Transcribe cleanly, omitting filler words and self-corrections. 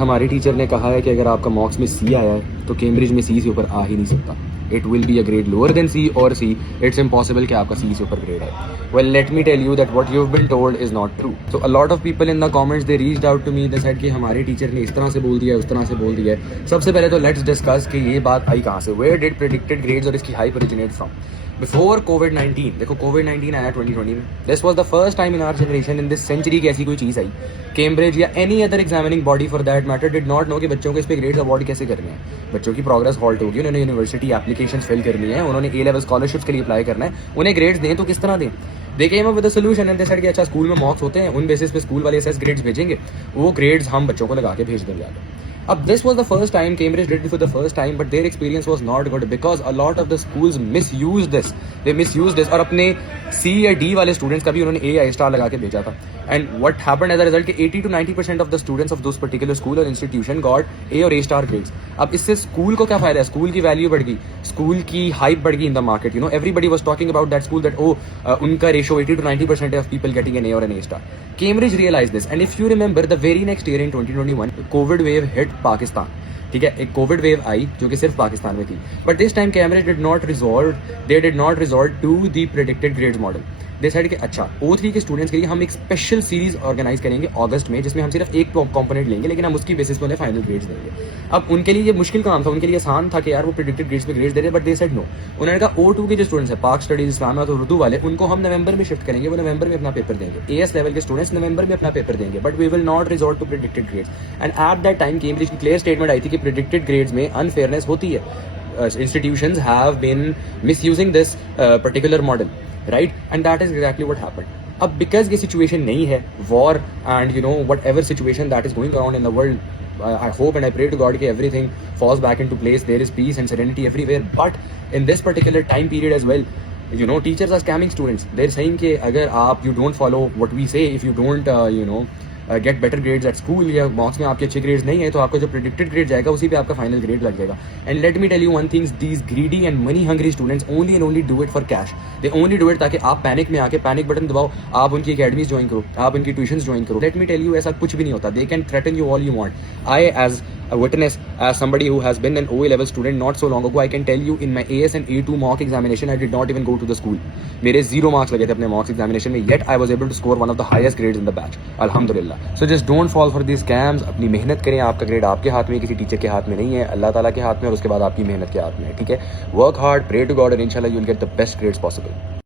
हमारे टीचर ने कहा है कि अगर आपका मॉक्स में सी आया है तो कैम्ब्रिज में सी से ऊपर आ ही नहीं सकता. It will be a grade lower than C और सी. इट्स इम्पॉसिबल कि आपका सी से ऊपर ग्रेड है. Well let me tell you that what you have been told is not true. So a lot of people in the comments they reached out to me, they said कि हमारे teacher ने इस तरह से बोल दिया है, उस तरह से बोल दिया है. सबसे पहले तो लेट्स डिस्कस कि ये बात आई कहाँ से. वेयर डिड प्रेडिक्टेड ग्रेड्स और इसकी हाइप ओरिजिनेट फ्रॉम. बिफोर कोविड-19, देखो कोविड-19 आया 2020 में. This was the first time in our generation in this century की ऐसी कोई चीज़ आई. कैम्ब्रिज या any other examining body for that matter did not know कि बच्चों को इस पे ग्रेड्स अवॉर्ड कैसे करने हैं. बच्चों की प्रोग्रेस हॉल्ट होगी, उन्होंने यूनिवर्सिटी एप्लीकेशंस फिल करनी है, उन्होंने ए लेवल स्कॉलरशिप्स के लिए अप्लाई करना है. उन्हें ग्रेड्स दें तो किस तरह दें. They came up with a solution and they said कि अच्छा स्कूल में मॉक्स होते हैं, उन बेसिस पे स्कूल वाले एसएस ग्रेड्स भेजेंगे, वो ग्रेड्स हम बच्चों को लगा के भेज देंगे आगे. अब this was the first time Cambridge did it for the first time, but their experience was not good because a lot of the schools misused this. They misused this और अपने C या D वाले students का भी उन्होंने A या A star लगा के भेजा था. And what happened as a result कि 80 to 90% of the students of those particular school or institution got A और A star grades. अब इससे स्कूल को क्या फायदा है. स्कूल की वैल्यू बढ़ गई, स्कूल की हाइप बढ़ गई in the market. You know everybody was talking about that school that उनका ratio 80 to 90% of people getting an A और an A star. Cambridge realized this, and if you remember the very next year in 2021 COVID wave hit Pakistan. ठीक है, एक Covid wave आई जो कि सिर्फ पाकिस्तान में थी. But this time Cambridge did not resort to the predicted grades model. They said कि अच्छा O3 के स्टूडेंट्स के लिए हम एक स्पेशल सीरीज ऑर्गेनाइज करेंगे अगस्त में, जिसमें हम सिर्फ एक कंपोनेंट लेंगे, लेकिन हम उसकी बेसिस पे उन्हें फाइनल ग्रेड्स देंगे. अब उनके लिए ये मुश्किल काम था, उनके लिए आसान था कि यार वो प्रेडिक्टेड ग्रेड्स पे ग्रेड्स दे रहे, बट दे सेड नो. उन्होंने कहा O2 के जो स्टूडेंट्स हैं, पाक स्टडीज, इस्लामियात और उर्दू वाले, उनको हम नवंबर में शिफ्ट करेंगे, वो नवंबर में अपना पेपर देंगे. AS लेवल के स्टूडेंट्स नवंबर में अपना पेपर देंगे, but we will not resort to predicted grades. And at that time Cambridge की क्लियर स्टेटमेंट आई थी कि प्रेडिक्टेड ग्रेड्स में अनफेयरनेस होती है. Institutions have been misusing this particular model, right? And that is exactly what happened. अब because ये situation नहीं है, war and you know whatever situation that is going around in the world, I hope and I pray to God कि everything falls back into place. There is peace and serenity everywhere. But in this particular time period as well, you know, teachers are scamming students. They're saying कि अगर आप you don't follow what we say, if you don't get better grades at school या मॉक्स में आपके अच्छे grades नहीं है, तो आपका जो प्रेडिक्टेड ग्रेड जाएगा उसी पे आपका फाइनल ग्रेड लग जाएगा. And let me tell you one things, these greedy and money hungry students only and only do it for cash. They only do it ताकि आप पैनिक में आके पैनिक बटन दबाओ, आप उनकी अकेडमीज ज्वाइन करो, आप उनकी ट्यूशंस ज्वाइन करो. लेट मी टेल यू ऐसा कुछ भी नहीं होता. They can threaten you all you want. I as a witness, as somebody who has been an OA level student not so long ago, I can tell you in my AS and A2 mock examination I did not even go to the school. मेरे 0 marks लगे थे अपने mock examination में, yet I was able to score one of the highest grades in the batch. Alhamdulillah. So just don't fall for these scams. अपनी मेहनत करें. आपका grade आपके हाथ में, किसी टीचर के हाथ में नहीं है, अल्लाह ताला के हाथ में, और उसके बाद आपकी मेहनत के हाथ में है. ठीक है, work hard, pray to God and inshallah you will get the best grades possible.